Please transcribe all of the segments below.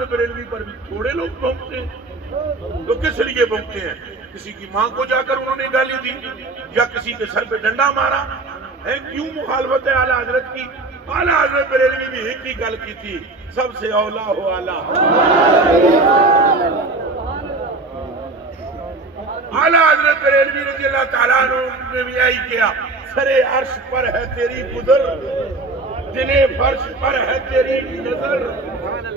حضرت بریلوی پر بھی تھوڑے لوگ پہنچتے ہیں، تو کس لیے پہنچتے ہیں؟ کسی کی ماں کو جا کر انہوں نے گالی دی یا کسی کے سر پہ ڈنڈا مارا ہے؟ کیوں مخالفت ہے اعلیٰ حضرت کی؟ اعلیٰ حضرت بریلوی بھی ایک ہی گل کی تھی، سب سے اولا ہو اعلیٰ۔ اعلیٰ حضرت بریلوی رضی اللہ تعالیٰ عنہ نے بھی یہی کیا، سرے عرش پر ہے تیری قدر، دلے فرش پر ہے تیری نظر،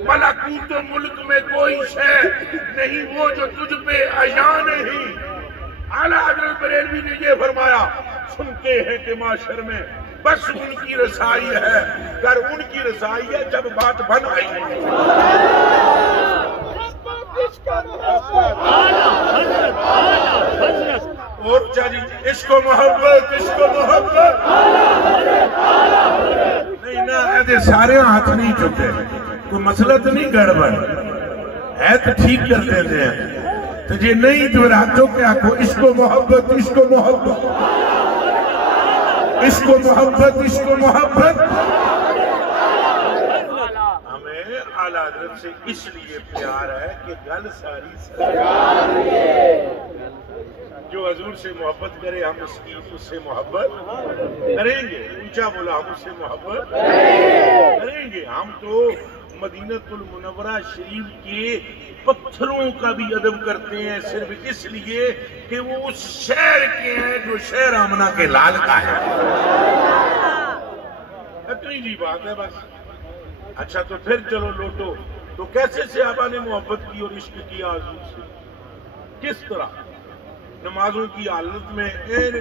ملکوت و ملک میں کوئی شے نہیں وہ جو تجھ پہ عیاں نہیں۔ اعلیٰ حضرت بریلوی نے یہ فرمایا، سنتے ہیں کہ معاشر میں بس ان کی رسائی ہے، گر ان کی رسائی ہے جب بات بن آئی۔ اور جی عشق و محبت، عشق و محبت نہیں نا، ایسے سارے ہاتھ نہیں چکے، کوئی مسئلہ تو نہیں گڑبڑ ہے، تو ٹھیک کر دیتے ہیں، تو جی نہیں تو ہاتھوں کے آنکھوں عشق و محبت، عشق و محبت، عشق و محبت، عشق و محبت۔ ہمیں اعلیٰ حضرت سے اس لیے پیار ہے کہ گل ساری جو حضور سے محبت کرے ہم اس سے محبت کریں گے، اونچا بولا ہم اس سے محبت کریں گے۔ ہم تو مدینہ المنورہ شریف کے پتھروں کا بھی ادب کرتے ہیں، صرف اس لیے کہ وہ اس شہر کے ہیں جو شہر آمنہ کے لال کا ہے۔ اتنی جی بات ہے بس۔ اچھا تو پھر چلو لوٹو، تو کیسے صحابہ نے محبت کی اور عشق کیا حضور سے؟ کس طرح؟ نمازوں کی حالت میں،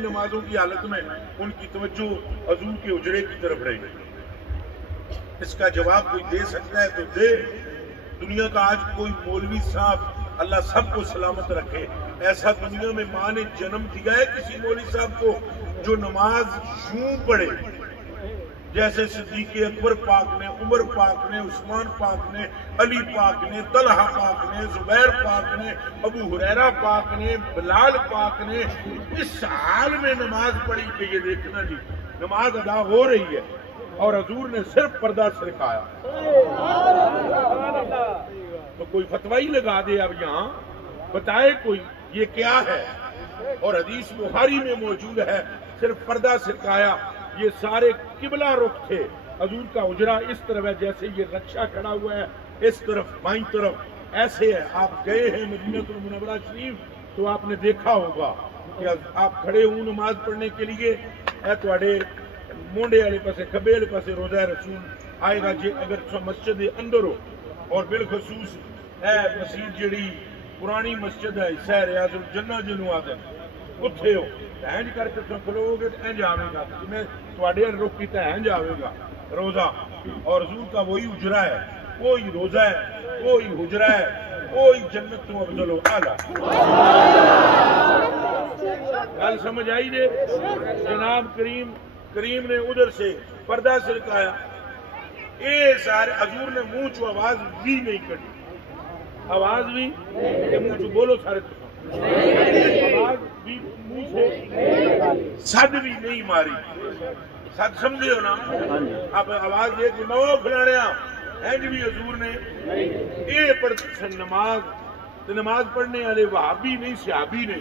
نمازوں کی حالت میں ان کی توجہ حضور کے حجرے کی طرف رہی۔ اس کا جواب کوئی دے سکتا ہے تو دے۔ دنیا کا آج کوئی مولوی صاحب، اللہ سب کو سلامت رکھے، ایسا دنیا میں ماں نے جنم دیا ہے کسی مولوی صاحب کو جو نماز یوں پڑھے جیسے صدیق اکبر پاک نے، عمر پاک نے، عثمان پاک نے، علی پاک نے، طلحہ پاک نے، زبیر پاک نے، ابو ہریرہ پاک نے، بلال پاک نے اس حال میں نماز پڑھی کہ یہ دیکھنا جی نماز ادا ہو رہی ہے اور حضور نے صرف پردہ سرکایا۔ تو کوئی فتوی لگا دے اب یہاں، بتائے کوئی یہ کیا ہے؟ اور حدیث بخاری میں موجود ہے، صرف پردہ سرکایا۔ یہ سارے قبلہ رخ تھے، حضور کا حجرہ اس طرف ہے جیسے یہ رکشہ کھڑا ہوا ہے، اس طرف بائیں طرف ایسے ہے۔ آپ گئے ہیں مدینہ المنورہ شریف تو آپ نے دیکھا ہوگا کہ آپ کھڑے ہوں نماز پڑھنے کے لیے، اے تواڈے مونڈے والے پاسے کھبے والے پاسے روضہ رسول آئے گا جی اگر مسجد اندر ہو، اور بالخصوص ہے مسجد جڑی پرانی مسجد ہے سہ ریاض الجنہ جنوں آدھے اتھے ہو، اینج کر کے تم کھلو گے تو اینج آوے گا، میں تواڈے رخ کیتا اینج آوے گا روزہ، اور حضور کا وہی حجرہ ہے، وہی روزہ ہے، وہی حجرہ ہے، وہی جنت تو افضل و اعلیٰ۔ گل سمجھ آئی دے؟ جناب کریم نے ادھر سے پردہ سرکایا، اے سارے حضور نے منہ چو آواز بھی نہیں کڑی، آواز بھی منہ چو بولو سارے تو آواز بھی منہ سے صد بھی نہیں ماری، صد سمجھے ہو نا؟ اب آواز یہ کہ میں وہ کھلا رہا اینج بھی حضور نے اے پڑھتے سن نماز، تو نماز پڑھنے والے وہابی نہیں صحابی نے۔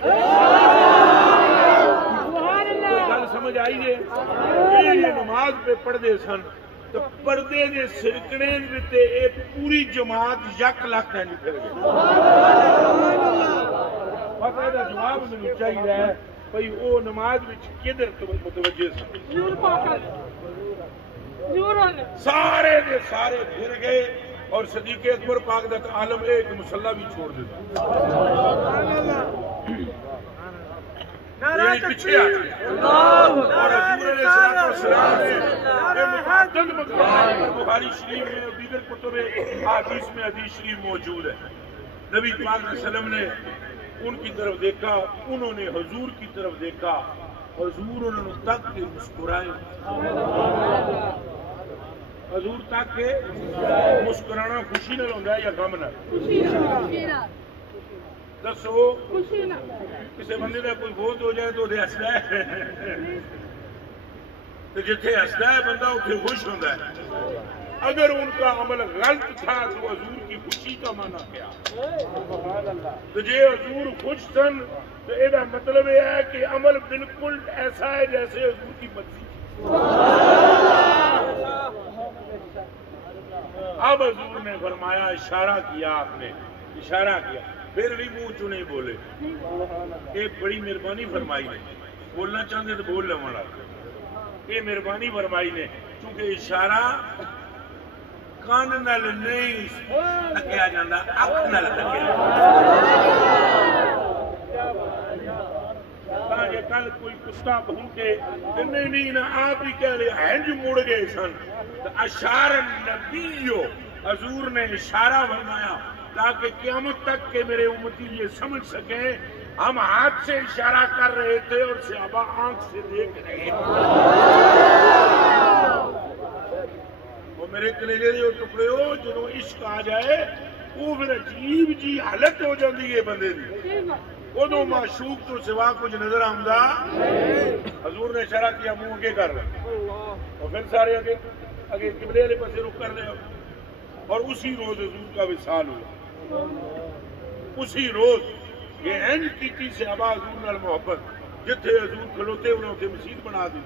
کوئی گل سمجھ آئی ہے؟ یہ نماز پہ پڑھتے سن تو پردے دے سرکنے دیتے اے پوری جماعت یک لکھ ہے نکل گئے۔ پتہ دا جواب میں چاہیے ہے بھئی او نماز وچ کدھر متوجہ سن؟ سارے دے سارے پھر گئے اور صدیق اکبر پاک دا عالم ایک مصلی بھی چھوڑ دیتا، پیچھے آ گئے، اور حضور علیہ السلام نے متعدد مقامات بخاری شریف میں اور دیگر کتب احادیث میں حدیث شریف موجود ہے، نبی پاک صلی اللہ علیہ وسلم نے ان کی طرف دیکھا، انہوں نے حضور کی طرف دیکھا، حضور انہوں نے تک کے مسکرائے، حضور تک کے مسکرانا خوشی نہ ہوندا ہے یا غم نہ؟ دسو کسی بندے کا کوئی فوت ہو جائے تو ہسدا ہے، تو جتھے ہسدا ہے بندہ اتنے خوش ہوتا ہے، اگر ان کا عمل غلط تھا تو حضور کی خوشی کا معنی کیا؟ تو جی حضور خوش سن تو یہ مطلب یہ ہے کہ عمل بالکل ایسا ہے جیسے حضور کی مرضی. اب حضور نے فرمایا اشارہ کیا، آپ نے اشارہ کیا، پھر بھی منہ چوں نہیں بولے. یہ بڑی مہربانی فرمائی نے، بولنا چاہتے تو بول لو. یہ مہربانی فرمائی نے چونکہ اشارہ کان نال نہیں تکیا جاتا، اکھ نال تکیا. کل کوئی کتا بھونکے نہیں نہ آپ ہی کہہ لیا ہنج مڑ گئے سن. اشار نبیو، حضور نے اشارہ فرمایا تاکہ قیامت تک کے میرے امتی یہ سمجھ سکیں ہم ہاتھ سے اشارہ کر رہے تھے اور صحابہ آنکھ سے دیکھ رہے تھے. وہ میرے کلیجے جو ٹکڑے ہو جنہوں عشق آ جائے وہ پھر عجیب جی حالت ہو جاتی ہے بندے دی. ادو معشوق تو سوا کچھ نظر آمدہ. حضور نے اشارہ کیا منہ کے کر رہے اور پھر سارے اگے قبلے والے پاسے رخ کر رہے. اور اسی روز حضور کا وصال ہوا. اسی روز یہ اینج کی صحابہ حضور نال محبت جتھے حضور کھلوتے انہوں نے مسجد بنا دی.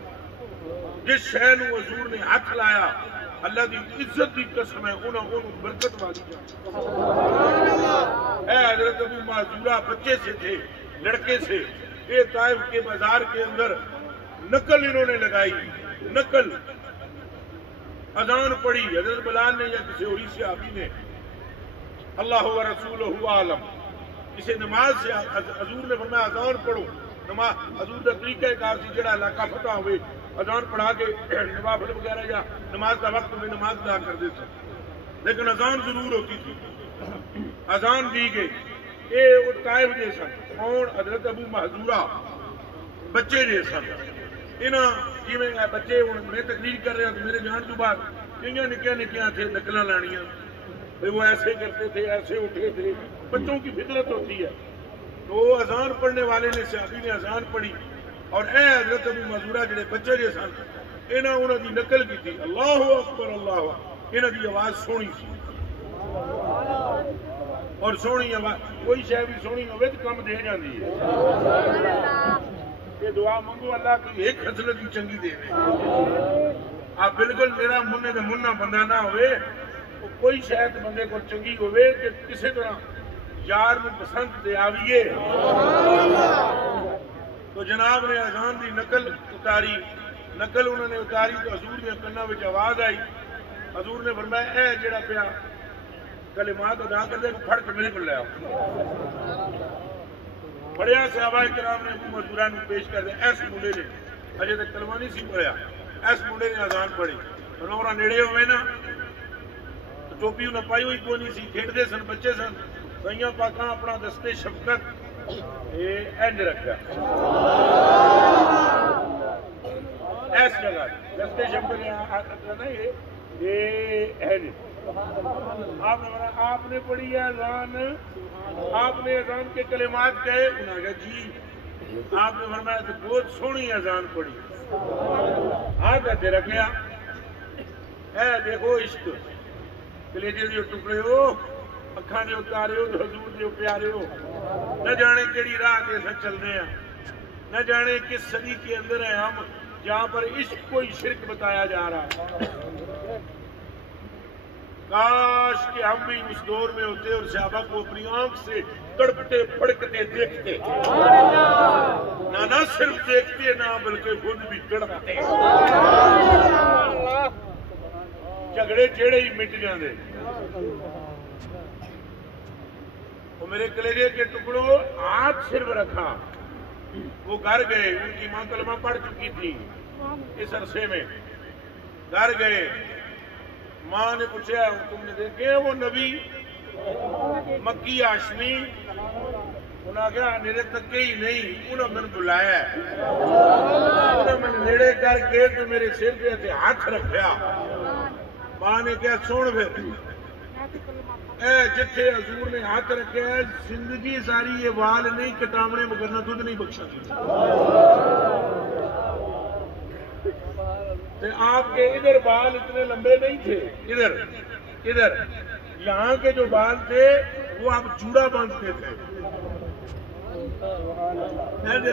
جس شے نوں حضور نے ہاتھ لایا اللہ دی عزت دی قسم ہے انہوں برکت والی جا. اے حضرت ابو معذورہ بچے سے تھے، لڑکے سے. یہ طائف کے بازار کے اندر نقل انہوں نے لگائی، نقل اذان پڑھی حضرت بلال نے یا کسی اور صحابی نے. اللہ و رسولہ عالم. اسے نماز سے حضور نے فرمایا اذان پڑھو. نماز حضور کا طریقہ کار سی جڑا علاقہ فتح ہوئے اذان پڑھا کے نوافل وغیرہ یا نماز کا وقت میں نماز ادا کر دیتے، لیکن اذان ضرور ہوتی تھی. اذان دی گئی. یہ وہ طائف جے سن. کون؟ حضرت ابو معذورہ بچے جے سن. انہاں جویں بچے ہوں میں تقریر کر رہا تو میرے جان تو بعد نکیاں نکیاں تھے نقلاں لانیاں. وہ ایسے کرتے تھے، ایسے اٹھے تھے. بچوں کی فطرت ہوتی ہے. تو اذان پڑھنے والے نے صحابی نے اذان پڑھی اور اے حضرت ابو معذورہ جڑے بچے جے سن انہوں دی نقل کی تھی. اللہ اکبر اللہ اکبر. انہوں دی آواز سونی سی اور سونی آواز کوئی شے بھی سونی ہوئے تو کم دے جاندی ہے. یہ دعا منگو اللہ کی ایک خصلت بھی چنگی دے. آپ بالکل میرا منہ تے منہ بندہ نہ ہوئے کوئی شاید بندے کو چنگی ہوئے کہ کسی طرح یار میں پسند دے آئیے. تو جناب نے اذان دی نقل اتاری. نقل انہوں نے اتاری تو حضور نے کنا وچ آواز آئی. حضور نے فرمایا اے جڑا پیا کلمات ادا کر دے پھڑ کے میرے کو لے آؤ. پڑھیا صحابہ کرام نے ابو معذورہ نو پیش کر دیا. ایس منڈے نے اجے تک کلمہ نہیں سی پڑھیا. ایس منڈے نے اذان پڑھی. انہوں نیڑے ہوئے نا ٹوپی انہیں پائی ہوئی کوئی نہیں سی. کھیڈتے سن، بچے سن. سائیاں پاکاں اپنا دستے شفقت انج رکھا ایس جگہ دستے شفقت آپ نے پڑھی ہے اذان. آپ نے اذان کے کلمات کہے. انہوں نے کہا جی. آپ نے فرمایا تو بہت سونی اذان پڑھی. ہاتھ ایسے رکھیا. اے دیکھو عشق کلیجے دیو ٹکڑے ہو، اکھاں دے اتارے ہو، حضور دیو پیارے ہو. نہ جانے کیڑی راہ کے ساتھ چل رہے ہیں، نہ جانے کس صدی کے اندر ہیں ہم جہاں پر عشق کوئی شرک بتایا جا رہا ہے. کاش کہ ہم بھی اس دور میں ہوتے اور صحابہ کو اپنی آنکھ سے تڑپتے پھڑکتے دیکھتے. نہ صرف دیکھتے نہ بلکہ خود بھی تڑپتے. جھگڑے چیڑے ہی مٹ جاندے. وہ میرے کلیجے کے ٹکڑوں ہاتھ صرف رکھا. وہ گھر گئے. ان کی ماں کلمہ پڑھ چکی تھی اس عرصے میں. گھر گئے. ماں نے پوچھا تم نے دیکھے وہ نبی مکی ہاشمی؟ انہوں نے کہا میرے تکے ہی نہیں، انہوں نے بلایا. انہوں نے نیڑے کر کے تو میرے سر پہ ہاتھ رکھا. ماں نے کہا سن پھر اے جتھے حضور نے ہاتھ رکھے زندگی ساری یہ وال نہیں کٹامنے مگر نہ دودھ نہیں بخشا. تو آپ کے ادھر بال اتنے لمبے نہیں تھے، ادھر یہاں کے جو بال تھے وہ آپ جوڑا باندھتے تھے.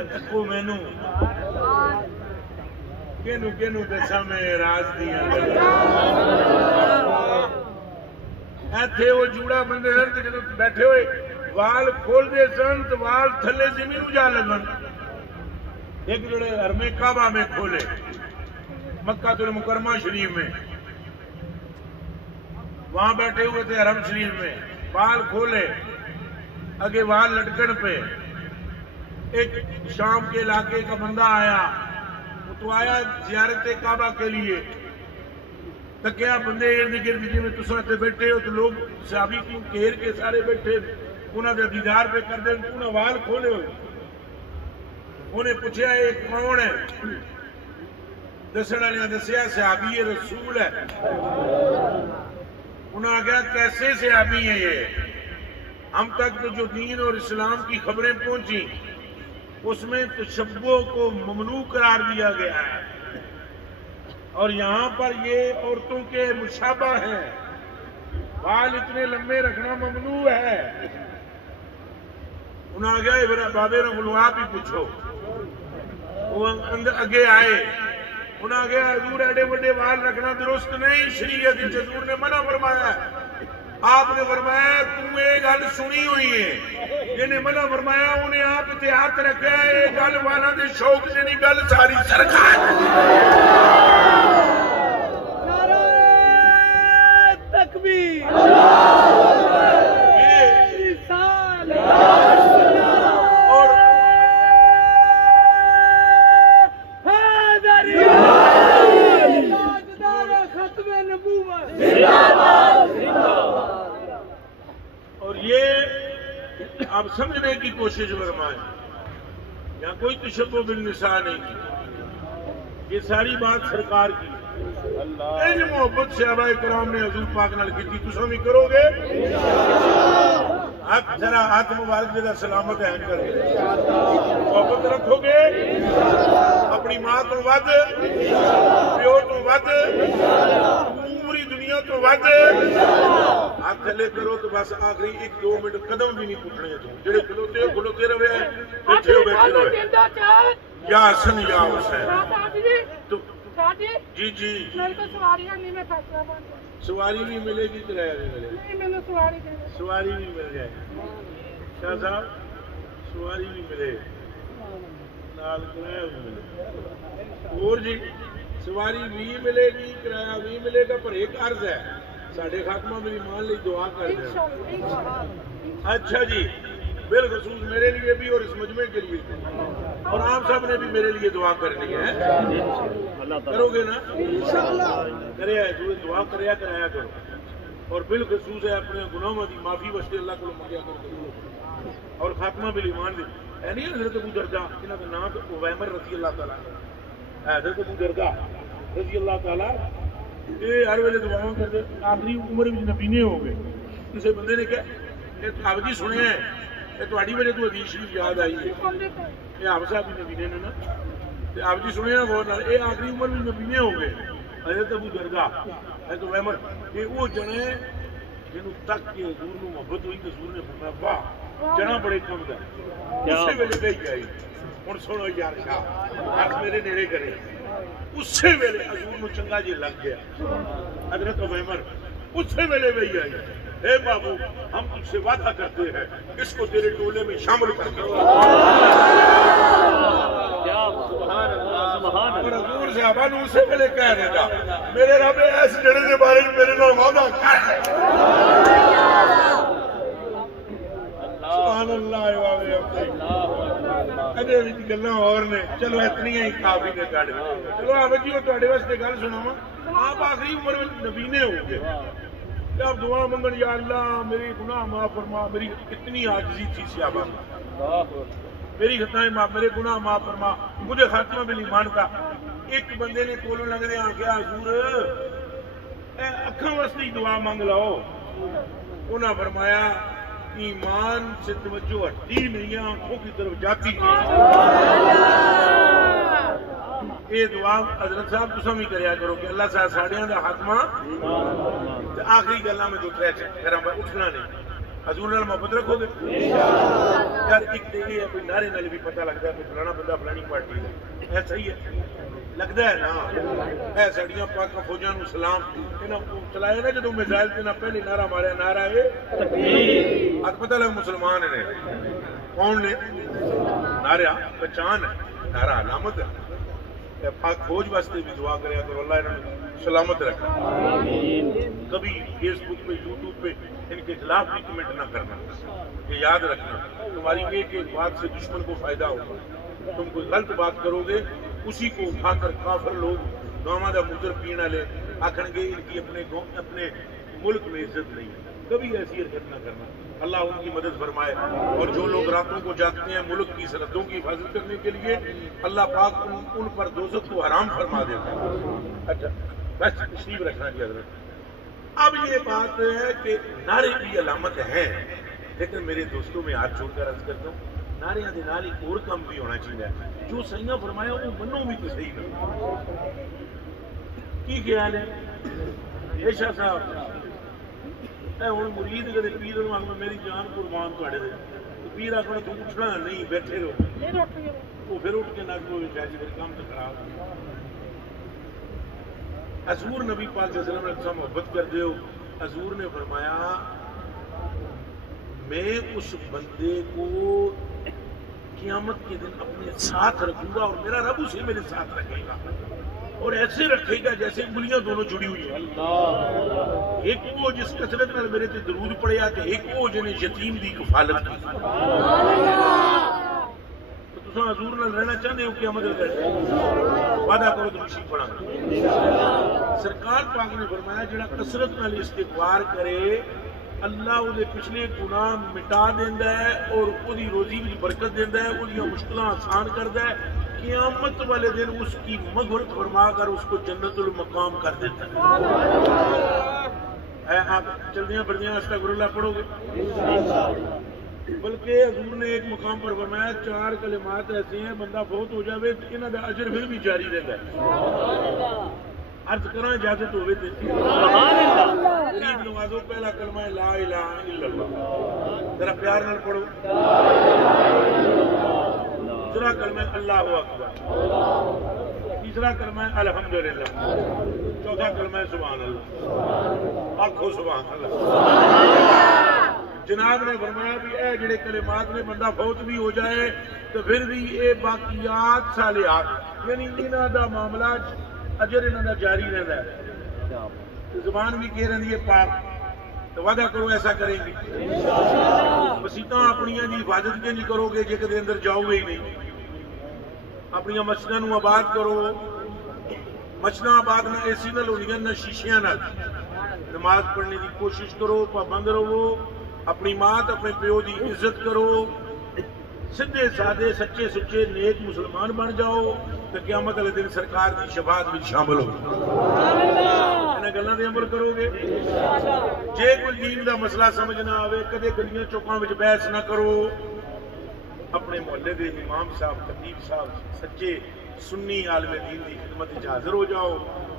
تکو مینو کینو دسا میں راز دیا ایتھے وہ جوڑا بندے سن جدو بیٹھے ہوئے وال کھولتے سن تو وال تھلے زمین جا لگن. ایک جڑے حرم کعبہ میں کھولے مکہ المکرمہ شریف میں، وہاں بیٹھے ہوئے تھے حرم شریف میں، بال کھولے اگے وال لٹکن پہ. ایک شام کے علاقے کا بندہ آیا، وہ تو آیا زیارت کعبہ کے لیے. تکیا بندے ارد گرد جی میں تساں تے بیٹھے ہو تو لوگ صحابی کی گھیر کے سارے بیٹھے انہاں دے دیدار پہ کر دیں. انہاں وال کھولے ہوئے، انہیں پوچھا یہ کون ہے؟ دسن والے دسیا صحابی رسول ہے. انہوں نے کہا کیسے صحابی ہیں یہ؟ ہم تک تو جو دین اور اسلام کی خبریں پہنچی اس میں تشبہ کو ممنوع قرار دیا گیا ہے، اور یہاں پر یہ عورتوں کے مشابہ ہیں، بال اتنے لمبے رکھنا ممنوع ہے. انہوں نے کہا بابے رغلو آپ ہی پوچھو. وہ اندر اگے آئے، انہوں نے کہا حضور ایڈے بڑے وال رکھنا درست نہیں، شریعت حضور نے منع فرمایا ہے. آپ نے فرمایا تم یہ گل سنی ہوئی ہے، جنہیں منع فرمایا انہیں آپ تے ہاتھ رکھا ہے. یہ گل والا دے شوق سے نہیں، گل ساری سرکار. نعرہ تکبیر، اور یہ آپ سمجھنے کی کوشش فرمائیں، یہاں کوئی تشبہ بالنساء نہیں کی، یہ ساری بات سرکار کی. ان محبت صحابہ کرام نے حضور پاک نال کی، تساں بھی کرو گے؟ آپ ذرا ہاتھ مبارک جدا سلامت ہے کر کے محبت رکھو گے اپنی ماں تو ود، پیو تو ود، پوری دنیا تو ود. ہاتھ تھلے کرو تو بس آخری 1-2 منٹ قدم بھی نہیں پٹنے. جڑے کھلوتے رہے بیٹھے رہے یا حسن یا حسین. جی جی میرے کو سواریاں نہیں، میں فیصلہ بن جائے. سواری بھی ملے گی، کرایہ بھی ملے گا. نہیں میں نے سواری دے دی. سواری بھی مل جائے گی شاہ صاحب، سواری بھی ملے نال کرایہ بھی ملے. اور جی سواری بھی ملے گی، کرایہ بھی ملے گا. پر ایک عرض ہے ساڈے خاتمہ میری مان لی دعا کر دیں. اچھا جی، بالخصوص میرے لیے بھی اور اس مجمع کے لیے بھی، اور آپ سب نے بھی میرے لیے دعا کرنی ہے. کرو گے نا؟ کرے دعا کریا کرایا کرو. اور بالخصوص ہے اپنے گناہوں کی معافی واسطے اللہ کو منگیا کرو. اور خاتمہ بھی ایمان دی ہے نہیں. حضرت ابو درداء انہاں دا نام تو عویمر رضی اللہ تعالیٰ، حضرت ابو درداء رضی اللہ تعالیٰ یہ ہر ویلے دعاؤں کرتے. آخری عمر بھی نبینے ہو گئے. کسی بندے نے کہا آپ جی سنے ہیں یہ تھوڑی وجہ تو حدیث شریف یاد آئی ہے، یہ آپ صاحب بھی نبینے نے نا، آپ جی سنے ہیں غور نال. یہ آخری عمر بھی نبینے ہو گئے. حضرت ابو درداء حضرت عویمر یہ وہ جنے جنہوں تک کے حضور نو محبت ہوئی. حضور نے فرمایا واہ جنا بڑے کم دا. اسی ویلے گئی آئی. ہوں سنو یار شاہ ہاتھ میرے نیڑے کرے. اسی ویلے حضور نو چنگا جی لگ گیا. حضرت عویمر اسی ویلے وہی آئی، اے بابو ہم تجھ سے وعدہ کرتے ہیں اس کو تیرے ٹولے میں شامل کر کے. اور حضور صحابہ نے اسی ویلے کہہ دیتا میرے رب ایس جڑے کے بارے میں میرے نال وعدہ کر. سبحان اللہ اجے بھی گلاں اور نے. چلو اتنی ہی کافی نے کڈ. چلو آپ جی تواڈے واسطے گل سناواں. آپ آخری عمر میں نبینے ہو گئے. جب دعا منگن یا اللہ میری گناہ معاف فرما، میری اتنی عاجزی تھی صحابہ میں، میری خطائیں معاف، میرے گناہ معاف فرما، مجھے خاتمہ بھی نہیں مانتا. ایک بندے نے کولوں لگ رہے آخیا حضور اکھاں واسطے دعا مانگ لو. انہاں فرمایا ایمان سے توجہ ہٹتی نہیں، آنکھوں کی طرف جاتی نہیں. یہ دعا حضرت صاحب تساں بھی کریا کرو کہ اللہ صاحب ساڑیاں دا حاتمہ آخری گلاں میں 2-3 گھراں پر اٹھنا نہیں حضور نال محبت رکھو گے یار ایک تے یہ ہے کوئی نعرے نال بھی پتہ لگتا ہے کہ فلانا بندہ فلانی پارٹی ہے یہ صحیح ہے لگتا ہے نا اے ساڑیاں پاک فوجاں نو سلام انہاں کو چلایا نا جدوں میزائل تے نہ پہلے نعرہ ماریا نعرہ ہے تکبیر اب پتہ لگ مسلمان نے کون نے نعرہ پہچان ہے نعرہ علامت ہے پاک فوج واسطے بھی دعا کریا کرو اللہ انہوں نے سلامت رکھا کبھی فیس بک پہ یوٹیوب پہ ان کے خلاف بھی کمنٹ نہ کرنا یہ یاد رکھنا تمہاری ایک ایک بات سے دشمن کو فائدہ ہوگا تم کوئی غلط بات کرو گے اسی کو اٹھا کر کافر لوگ گاواں دا موتر پینا لے آکھن گے ان کی اپنے ملک میں عزت نہیں ہے کبھی ایسی حرکت نہ کرنا اللہ ان کی مدد فرمائے اور جو لوگ راتوں کو جاگتے ہیں ملک کی سرحدوں کی حفاظت کرنے کے لیے اللہ پاک ان پر دوزخ کو حرام فرما دیتا ہے اچھا بس تشریف رکھنا جی حضرت اب یہ بات ہے کہ نعرے کی علامت ہے لیکن میرے دوستوں میں ہاتھ چھوڑ کر عرض کرتا ہوں نعرے دے نال ایک اور کام بھی ہونا چاہیے جو سیاں فرمایا وہ منو بھی تو صحیح نہ کی خیال ہے یہ شاہ صاحب ہوں مرید کدے پیر نو آخر میری جان قربان تھوڑے دے پیر آخر تم اٹھنا نہیں بیٹھے رہو وہ پھر اٹھ کے نہ کوئی جی میرے کام تو خراب حضور نبی پاک صلی اللہ علیہ وسلم نے محبت کر دے ہو حضور نے فرمایا میں اس بندے کو قیامت کے دن اپنے ساتھ رکھوں گا اور میرا رب اسے میرے ساتھ رکھے گا اور ایسے رکھے گا جیسے انگلیاں دونوں جڑی ہوئی ہیں ایک وہ جس کثرت نال میرے تے درود پڑھیا تے ایک وہ جنہیں یتیم دی کفالت کی تو تساں حضور نال رہنا چاہتے ہو قیامت دے دن وعدہ کرو تو نشی پڑھا سرکار پاک نے فرمایا جڑا کثرت نال استغفار کرے اللہ وہ پچھلے گناہ مٹا دیندا ہے اور وہ دی روزی وچ برکت دیندا ہے وہ دی مشکلاں آسان کردا ہے قیامت والے دن اس کی مغفرت فرما کر اس کو جنت المقام کر دیتا ہے آپ چلدیاں پھردیاں استغفر اللہ پڑھو گے بلکہ حضور نے ایک مقام پر فرمایا 4 کلمات ایسے ہیں بندہ فوت ہو جاوے انہاں دا اجر پھر بھی جاری رہتا ہے عرض کراں اجازت ہوئے تے سبحان اللہ غریب نوازو پہلا کلمہ ہے لا الہ الا اللہ ذرا پیار نال پڑھو دوسرا کلمہ ہے اللہ اکبر تیسرا کلمہ ہے الحمدللہ چوتھا کلمہ ہے سبحان اللہ آکھو سبحان اللہ جناب نے فرمایا بھی اے جڑے کلمات نے بندہ فوت بھی ہو جائے تو پھر بھی اے باقیات صالحات یعنی انہاں دا معاملہ اجر انہاں دا جاری رہتا ہے زبان بھی کہہ رہی ہے پاک تو وعدہ کرو ایسا کریں گے مسیتاں اپنی دی حفاظت کے نہیں کرو گے جے کدے اندر جاؤ گے ہی نہیں اپنی مسجداں نو آباد کرو مسجداں آباد نہ اے سی نال ہونیاں نہ شیشیاں نال نماز پڑھنے کی کوشش کرو پابند رہو اپنی مات اپنے پیو دی عزت کرو سدھے سادے سچے سچے نیک مسلمان بن جاؤ تو قیامت والے دن سرکار کی شفاعت میں شامل ہو انہاں گلاں تے عمل کرو گے جے کوئی دین دا مسئلہ سمجھ نہ آوے کدے گلیاں چوکاں وچ بحث نہ کرو اپنے محلے دے امام صاحب خطیب صاحب سچے سنی عالم دین دی خدمت وچ حاضر ہو جاؤ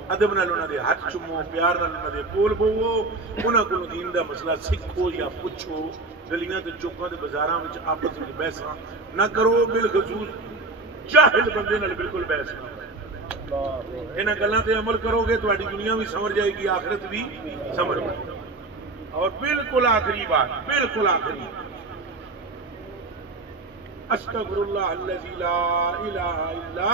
ادب نال انہاں دے ہاتھ چومو پیار نال انہاں دے کول بہو انہاں کول دین دا مسئلہ سکھو یا پوچھو گلیاں تے چوکاں تے بازاراں وچ آپس وچ بحثاں نہ کرو بالخصوص جاہل بندے نال بالکل بحث نہ انہاں گلاں تے عمل کرو گے تہاڈی دنیا بھی سمجھ جائے گی آخرت بھی سمجھ جائے گی اور بالکل آخری بات بالکل آخری استغفر اللہ الذی لا الہ الا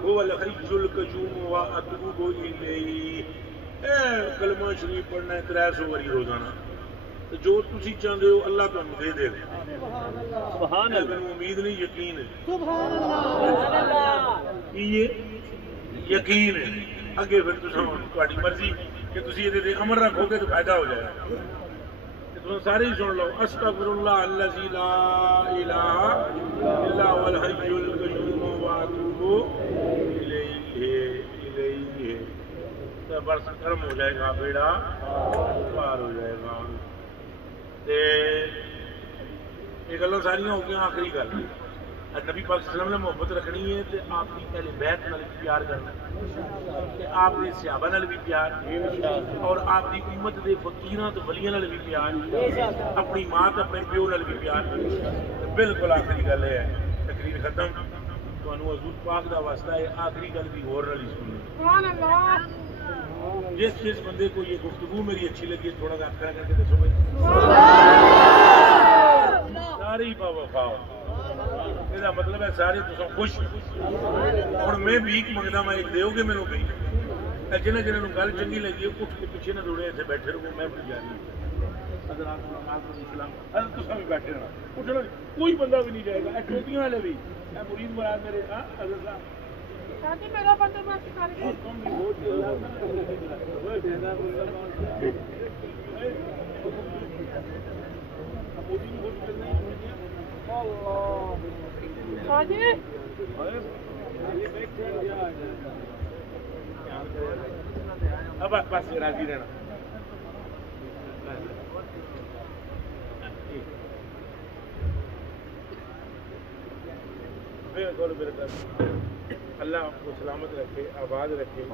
هو الحی القیوم واتوب الیہ اے کلمہ شریف پڑھنا ہے 300 باری روزانہ جو تسی چاہتے ہو اللہ تمہیں دے دے سبحان اللہ امید نہیں یقین ہے سبحان اللہ یہ یقین ہے اگے پھر تہاڈی مرضی کہ تسی یہ عمل رکھو گے تو فائدہ ہو جائے گا سارے ہی سن لو استغفر اللہ الذی لا الہ الا هو الحی القیوم واتوب الیہ تو بس ختم ہو جائے گا بیڑا پار ہو جائے گا یہ گلاں ساریاں ہو گیا آخری گل نبی پاک صلی اللہ علیہ وسلم نے محبت رکھنی ہے تو آپ کی اہل بیت نال بھی پیار کرنا تے آپ نے صحابہ نال بھی پیار اور آپ کی امت دے فقیراں تے ولیاں نال بھی پیار اپنی ماں تے اپنے پیو نال بھی پیار بالکل آخری گل ہے تقریر ختم تانوں حضور پاک دا واسطہ ہے آخری گل بھی ہور نال ہی سننی سبحان اللہ جس بندے کو یہ گفتگو میری اچھی لگی ہے تھوڑا سا کھڑا کر کے دسو بھائی سارے ہی وفا یہ مطلب ہے سارے تو خوش ہوں میں بھیک منگتا میں دیو گے میرے گئی جنہیں جنہوں گل چنگی لگی اٹھ کے پیچھے نہ دوڑے اتنے بیٹھے رہو میں بھی جانی بھی بیٹھے رہنا اٹھنا کوئی بندہ بھی نہیں جائے گا ٹوپیاں والے بھی مرید مراد میرے حضرت صاحب شادی میرا بندوبست کر کے شادی اب بس راضی رہنا اللہ آپ کو سلامت رکھے آباد رکھے